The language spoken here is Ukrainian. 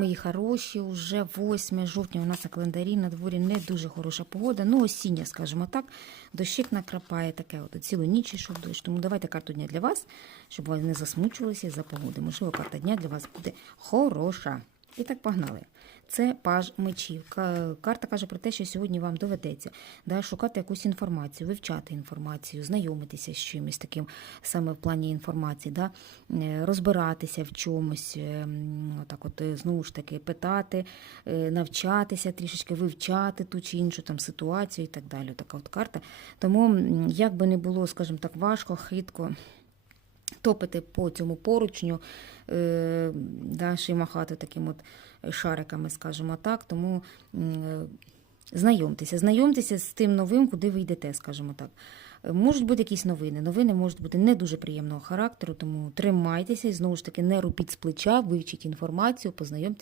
Мої хороші, вже 8 жовтня у нас на календарі на дворі не дуже хороша погода. Ну, осіння, скажімо так. Дощик накрапає таке, от цілу ніч йшов дощ. Тому давайте карту дня для вас, щоб ви не засмучувалися за погоди. Можливо, карта дня для вас буде хороша. І так погнали. Це паж мечів. Карта каже про те, що сьогодні вам доведеться да, шукати якусь інформацію, вивчати інформацію, знайомитися з чимось таким саме в плані інформації, да, е, розбиратися в чомусь, е, отак от, е, знову ж таки, питати, навчатися трішечки, вивчати ту чи іншу там ситуацію і так далі. Така от карта. Тому, як би не було, скажімо так, важко, хитко топити по цьому поручню, е, махати таким от шариками, скажімо так. Тому е, знайомтеся, знайомтеся з тим новим, куди ви йдете, скажімо так. Можуть бути якісь новини. Новини можуть бути не дуже приємного характеру, тому тримайтеся і знову ж таки не рупіть з плеча, вивчіть інформацію, познайомтеся.